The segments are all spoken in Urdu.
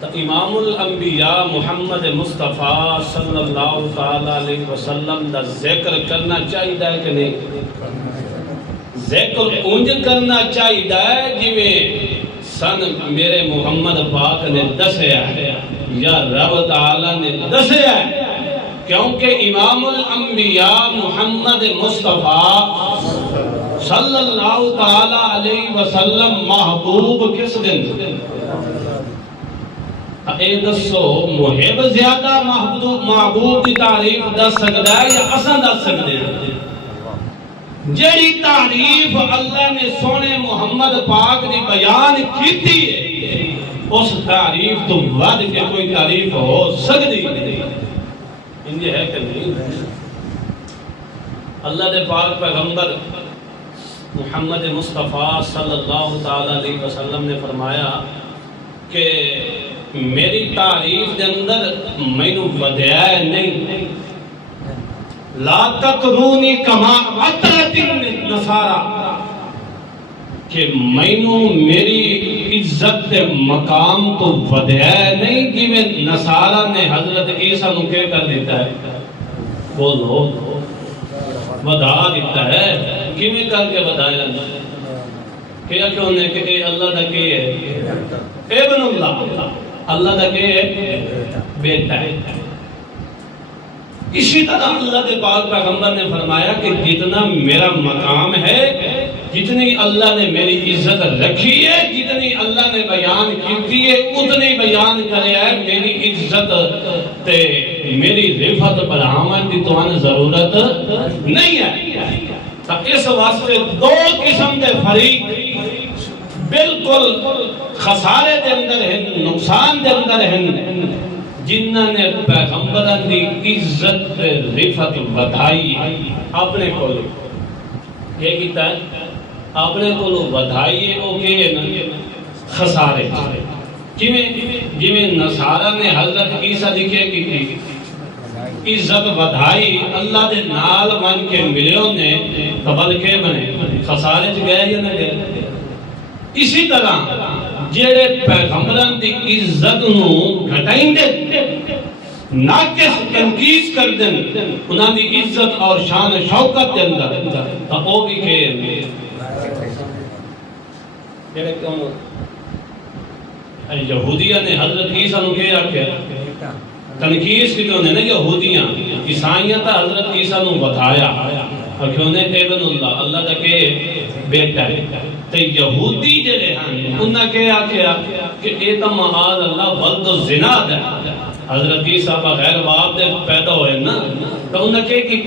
تو امام الانبیاء محمد مصطفیٰ صلی اللہ تعالیٰ علیہ وسلم دا ذکر کرنا چاہیے کہ نہیں؟ ذکر اونج کرنا چاہیے جی میں سن میرے محمد پاک نے دسیا ہے یا رب تعالیٰ نے دسیا ہے، کیونکہ امام الانبیاء محمد مصطفیٰ صلی اللہ تعالیٰ علیہ وسلم محبوب کس دن؟ اے دسو محب زیادہ محبوب کی تعریف دس سکتا ہے یا اساں دس سکتے ہیں؟ جیڑی تعریف اللہ نے سونے محمد پاک دی بیان کیتی ہے اس تعریف تو ود کے کوئی تعریف ہو سکتی انجھے ہے کہ نہیں؟ اللہ دے پاک پیغمبر محمد مصطفیٰ صلی اللہ تعالیٰ علیہ وسلم نے فرمایا کہ میری تعریف دے اندر مینوں ودیا نہیں، لا تقرونی کما عطرت النصارى، کہ مینوں میری عزت دے مقام تو ودیا نہیں کہ میں نصارہ نے حضرت عیسیٰ نو کیا کر دیتا ہے؟ بولو ودا دیتا ہے، کیویں کر کے ودایا؟ کیا کیوں نے کہ اے اللہ دا کہ ہے ابن اللہ، اللہ دا کہ ہے بیٹا ہے۔ اسی طرح اللہ دے پاک پیغمبر نے فرمایا کہ جتنا میرا مقام ہے، جتنی اللہ نے میری عزت رکھی ہے، جتنی اللہ نے بیان کی ہے، اتنی بیان کرے ہے، میری عزت تے میری رفعت بڑھاون دی تو ضرورت نہیں ہے۔ تو اس واسطے دو قسم دے فریق بالکل خسارے دے اندر ہیں، نقصان دے اندر ہیں، جنہاں نے پیغمبران دی عزت رفعت بدھائی اپنے کولو یہ کیتا ہے، اپنے کولو بدھائی ہے، او کہ خسارے جویں نصارہ نے حضرت عیسیٰ دی کیا کی عزت بدھائی اللہ دے نال من کے ملیوں نے تبل کے بنے خسارے چ گئے یا نہ گئے؟ اسی طرح جیڑے پیغمبران دی عزت نو گھٹائیں دے، ناقص تنقیص کر دیں انہاں دی عزت اور شان شوکت دے اندر، تو او بھی کہ جیڑے کون یہودیاں نے حضرت عیسیٰ نو کیا کیا تنقیص کی تو نے یہودیاں عیسائیاں تا حضرت عیسیٰ نو بتایا اور کیوں نے ابن اللہ، اللہ دا کہ بیٹا ہے۔ تے یہودی جڑے ہیں انہاں کیا کہ اے تا معاذ اللہ ولد الزنا ہے، حضرت عیسیٰ بغیر باپ دے پیدا ہوئے نا، تو انہاں کیا کی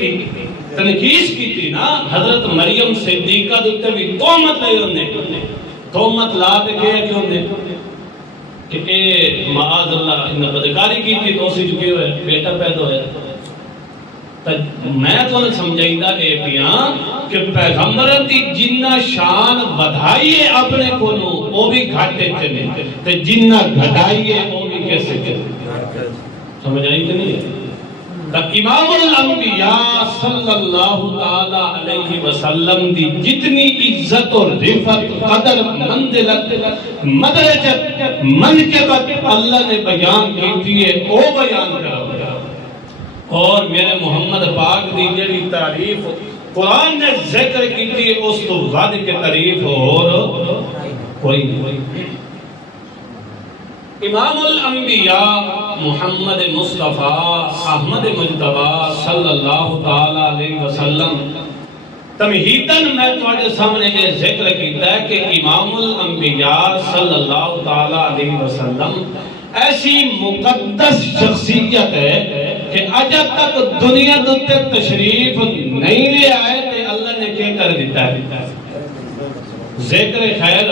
تنقیص کی تھی نا، حضرت مریم صدیقہ دیتے بھی تومت لے انہیں تومت لا دے کیا کیوں نے کہ اے معاذ اللہ انہاں بدکاری کی تھی تو اسی چکے ہوئے بیٹا پیدا ہوئے۔ میں تو نے سمجھائیدہ اے پیاں کہ پیغمبران دی جنہ شان بدھائیے اپنے کونوں وہ بھی گھاٹے چلے، تے جنہ گھٹائیے وہ بھی کیسے چلے، سمجھائی کہ نہیں؟ تو امام الانبیاء صلی اللہ تعالیٰ علیہ وسلم دی جتنی عزت اور رفعت قدر منزلت مدرجت منقبت اللہ نے بیان کی ہے وہ بیان کرو، اور میرے محمد پاک دی جڑی تعریف قرآن نے ذکر کی تھی اس تو غد کے تعریف اور کوئی نہیں۔ امام الانبیاء محمد مصطفیٰ احمد مجتبیٰ صلی اللہ تعالیٰ علیہ وسلم تمہیداً میں تمہارے سامنے یہ ذکر کیتا ہے کہ امام الانبیاء صلی اللہ تعالیٰ علیہ وسلم ایسی مقدس شخصیت ہے کہ اجب تک دنیا دوتے تشریف نہیں لے آئے تھے اللہ نے کیا کر دیتا ہے، ذکر خیر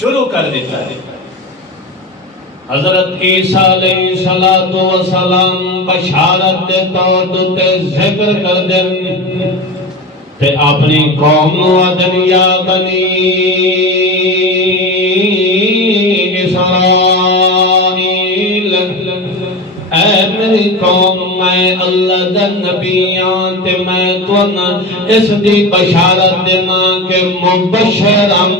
شروع کر دیتا ہے۔ حضرت عیسیٰ علیہ السلام بشارت دے طور دوتے ذکر کر دیں تے اپنی قوم نو آدن یا بنی اسرائیل، اے میری قوم میں اللہ دا نبیان تے میں تو اس دی بشارت دینا کہ مبشرم